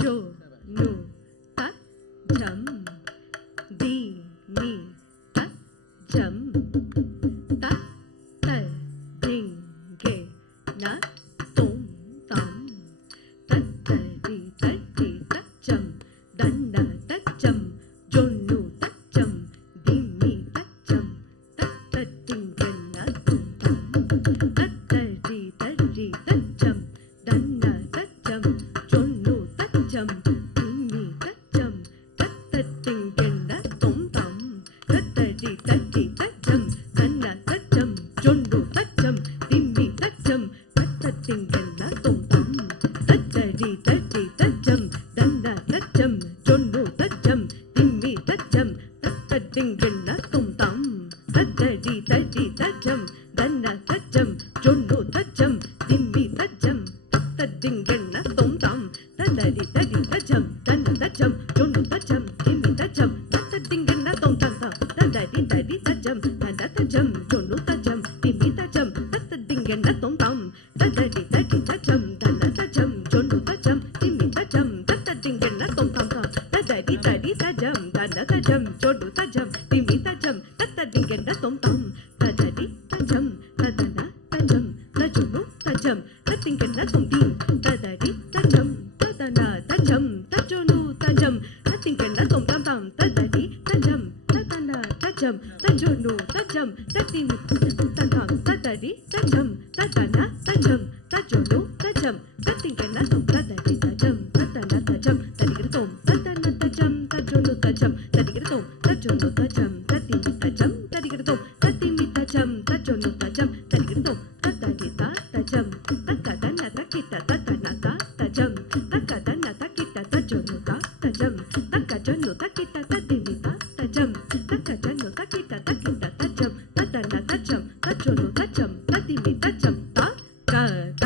ಜೋ ನು ತ ಜಂ ದಿ ನಿ ತ ಜಂ ತ ತ ಜಿಂ ಗೆ ನ ತುಂ ತಂ ತ ತ ದಿ ತ ದಿ ತ ಜಂ ದನ್ನ ತ ಜಂ ಜೋ ನು ತ ಜಂ ದಿ ನಿ ತ ಜಂ ತ ತ ಜಿಂ ಗೆ ನ ತುಂ ತಂ ತ ತ ದಿ ತ ದಿ ತ ಜಂ ದನ್ನ ತ ಜಂ ಜೋ ನು ತ ಜಂ ದಿ ನಿ ತ ಜಂ ತ ತ ಜಿಂ ಗೆ ನ ತುಂ ತಂ ತ ತ ದಿ ತ ದಿ ತ ಜಂ ದನ್ನ ತ ಜಂ ಜೋ ನು ತ ಜಂ ದಿ ನಿ ತ ಜಂ ತ ತ ಜಿಂ ಗೆ ನ ತುಂ ತಂ ತ ತ ದಿ ತ ದಿ ತ ಜಂ ದನ್ನ ತ ಜಂ ಜೋ ನು ತ ಜಂ ದಿ ನಿ ತ ಜಂ ತ ತ ಜಿಂ ಗೆ ನ ತುಂ ತಂ ತ ತ ದಿ ತ ದಿ ತ ಜಂ ದನ್ನ ತ ಜಂ ಜೋ ನು ತ ಜಂ ದಿ ನಿ ತ ಜಂ ತ ತ ಜಿಂ ಗೆ ನ ತುಂ ತಂ ತ ತ ದಿ ತ ದಿ ತ ಜಂ ದನ್ನ ತ ಜಂ ಜೋ ನು ತ ಜಂ ದಿ ನಿ ತ ಜಂ ತ ತ ಜಿಂ ಗೆ ನ ತುಂ ತಂ ತ ತ ದಿ ತ ದಿ ತ ಜಂ ದನ್ನ ತ ಜಂ ಜೋ ನು ತ ಜಂ ದಿ ನಿ ತ ಜಂ ತ ತ ಜಿಂ ಗೆ ನ ತುಂ ತಂ ತ ತ ದಿ ತ ದಿ ತ ಜಂ ದನ್ನ ತ ಜಂ ಜೋ ನು ತ ಜಂ ದಿ ನಿ ತ ಜಂ ತ ತ ಜಿಂ ಗೆ ನ ತುಂ ತಂ ತ ತ ದಿ ತ ದಿ ತ ಜಂ ದನ್ನ ತ ಜಂ ಜೋ ನು ತ ಜಂ ದಿ ನಿ ತ ಜಂ ತ ತ ಜಿಂ ಗೆ ನ ತುಂ ತಂ ತ ತ ದಿ ತ ಜಂ ತ ದನ್ನ ತ ಜಂ ತ ಜೋ ನು ತ ಜಂ ತ ಜಿಂ ಗೆ ನ ತುಂ ದಿ ತ ತ ದಿ ತ ಜಂ ತ ದನ್ನ ತ ಜಂ ತ ಜೋ ನು ತ ಜಂ ತ ಜಿಂ ಗೆ ನ ತುಂ ತಂ ತಂ ತ ತ ದಿ ತ ಜಂ ತ ದನ್ನ ತ ಜಂ ತ ಜೋ ನು ತ ಜಂ ತ ದಿ ನಿ ತ ತಂ ತ ತ ದಿ ತ ಜಂ ತ ದನ್ನ ತ ಜಂ ತ ಜೋ ನು ತ ಜಂ ತ ಜಿಂ ಗೆ ನ ತುಂ ತ ತ ದಿ ತ ಜಂ ತ ದನ್ನ ತ ಜಂ ತ ದಿ ಗೆ ತುಂ ತ ದನ್ನ ತ ಜಂ ತ ಜೋ ನು ತ ಜಂ ತ ದಿ ಗೆ ತುಂ ತ ಜೋ ನು ತ ಜಂ ತ ದಿ ನಿ ತ ಜಂ ತ ದಿ ಗೆ ತುಂ ತ ದಿ ನಿ ತ ಜಂ ತ ಜೋ ನು ತ ಜಂ ತ ದಿ ಗೆ ತುಂ ತ ತ ದಿ ತ ತ ಜಂ ತ ಕ ದನ್ನ ತ ಕಿ ತ ತ ದನ್ನ ತ ತ ಜಂ ತ ಕ ದನ್ನ ತ ಕಿ ತ ತ ಜೋ ನು ತ ತ ಜಂ ತ ಕ ಜೋ ನು ತ ಕಿ ತ ತ ದಿ ನಿ ತ ತ ಜಂ ತ ಕ ಜೋ ನು ತ ಕಿ ತ ತ ಜಂ ತ ದನ್ನ ತ ಜಂ ತ ಜೋ ನು ತ ಜಂ ತ ದಿ ನಿ ತ ಜಂ ತ ಕ ತ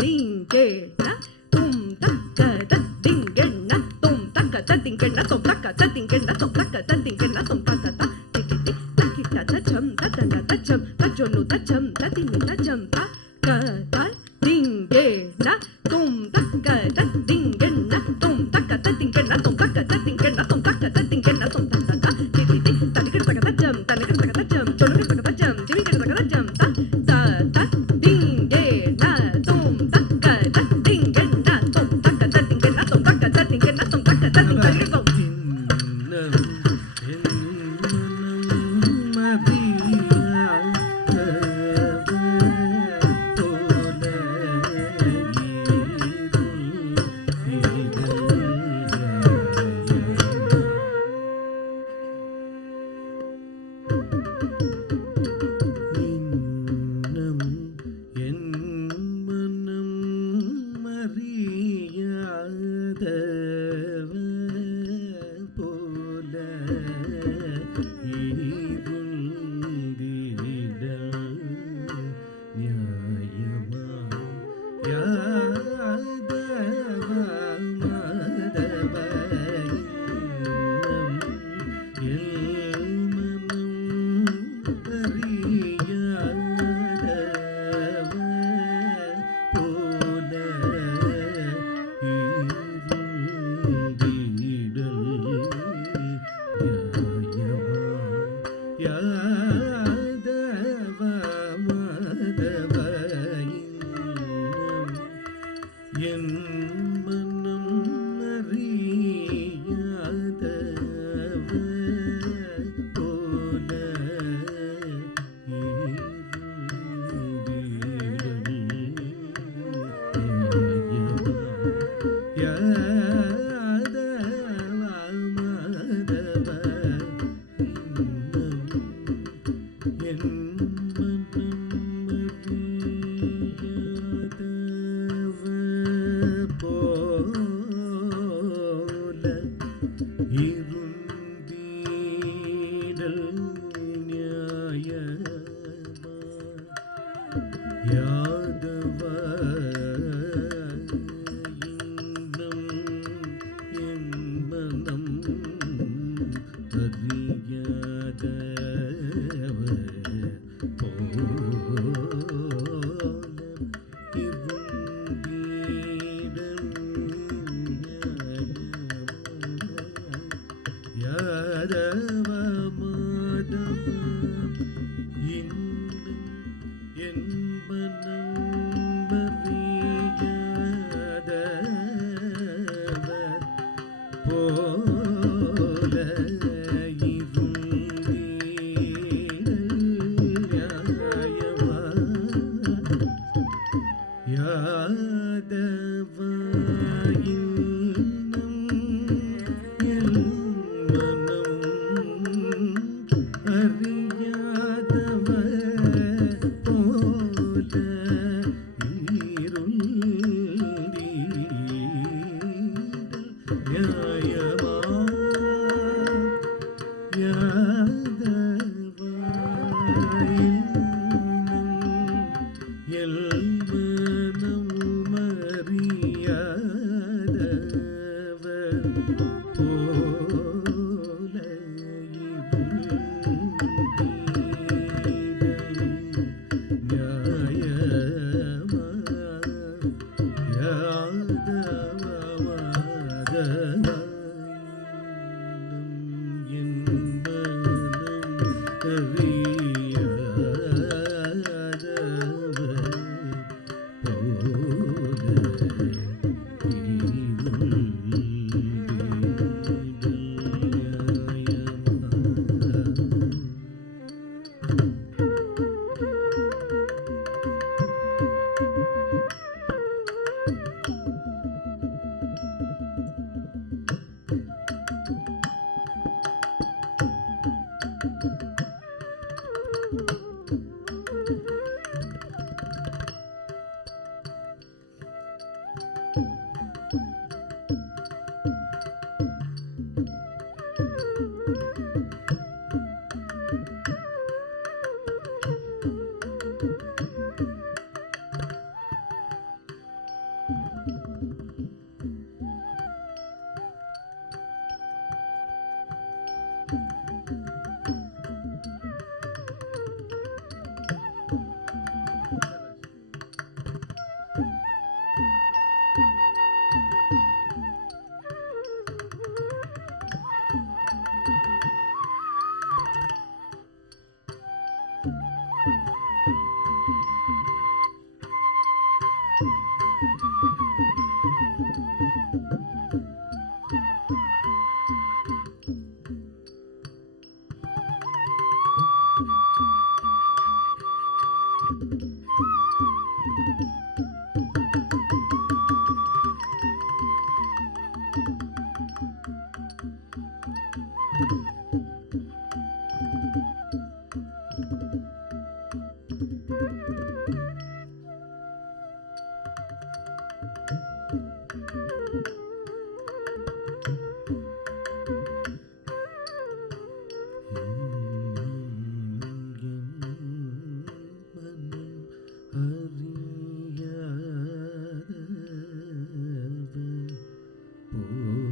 ಡಿಂ ಗೆ ನ ತುಂ ತ ಕ ತ ಡಿಂ ಗೆ ನ ತುಂ ತ ಕ ತ ಡಿಂ ಗೆ ನ ತುಂ ತ ಕ ತ ಡಿಂ ಗೆ ನ ತುಂ ತ ಕ ತ ಡಿಂ ಗೆ ನ ತುಂ ತ ತ ತ ದಿ ದಿ ದಿ ತ ಕಿ ತ ತ ಜಂ ತ ದನ್ನ ತ ಜಂ ತ ಜೋ ನು ತ ಜಂ ತ ದಿ ನಿ ತ ಜಂ ತ ಕ ತ ಡಿಂ ಗೆ ನ ತುಂ ತ ಕ ತ ಡಿಂ ಗೆ ನ ತುಂ ತ ಕ ತ ಡಿಂ ಗೆ ನ ತುಂ ತ ಕ ತ ಡಿಂ ಗೆ ನ ತುಂ ತ ಕ ತ ಡಿಂ ಗೆ ನ ತುಂ ತ ತ ತ ದಿ ದಿ ದಿ ತ ದಿ ಗೆ ತ ಕ ತ ಜಂ ತ ನಿ ಗೆ ತ ಕ ತ ಜಂ ಜೋ ನು ಗೆ ತ ಕ ತ ಜಂ ದಿ ನಿ ಗೆ ತ ಕ ತ ಜಂ ತ ತ ತ ಡಿಂ ಗೆ ನ ತುಂ ತ ಕ ತ ಡಿಂ ಗೆ ನ ತುಂ ತ ಕ ತ ಡಿಂ ಗೆ ನ ತುಂ ತ ಕ ತ ಡಿಂ ಗೆ ನ ತುಂ ತ ಕ ತ ಡಿಂ ಗೆ ನ ತುಂ யாதவ இன்னம் மாதவ இன்னும் என் மனம் அறியாதவர் போல இருந்தீரல்யாயமா யாதவ இன்னும் என் மனம் அறியாதவர் போல இருந்தீரல்யாயமா யாதவ இன்னும் என் மனம் அறியாதவர் போல நியாயமா யாதவ மாதவ என் மனம் அறியாதவர் அறியாதவர்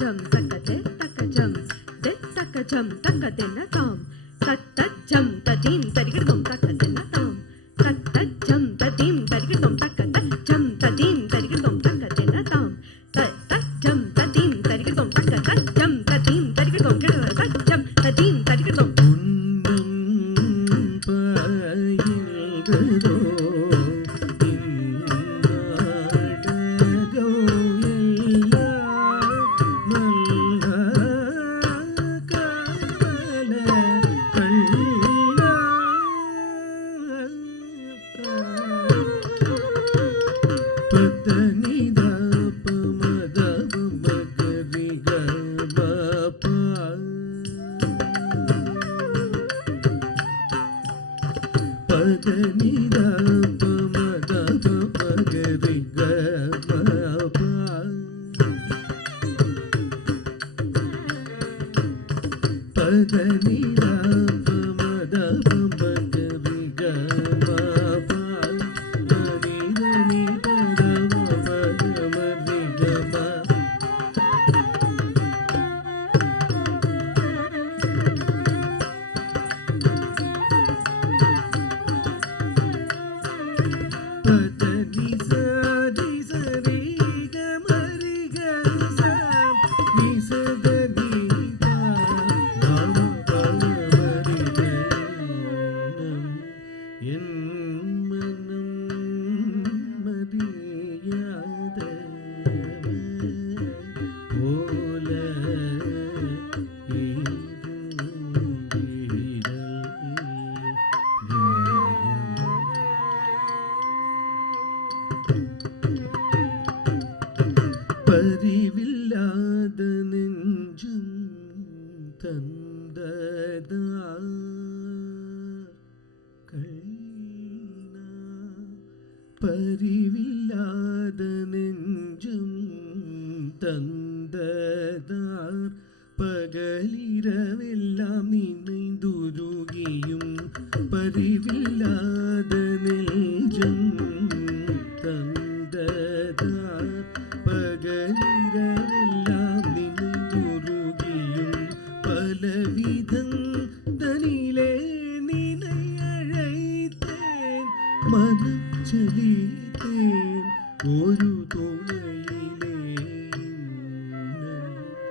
jam taka de taka jam taka de na tam ta jam ta dim tariga dum taka de na tam ta jam ta dim tariga dum taka ta jam ta dim tariga dum taka de na tam ta jam ta dim tariga dum taka ta jam ta dim tariga dum ta jam ta dim tariga dum பாயில்களோ பரிவில்லாத நெஞ்சும் தந்ததார் கண்ணா பரிவில்லாத நெஞ்சும் தந்ததார் பகலிரவெல்லாம் நீ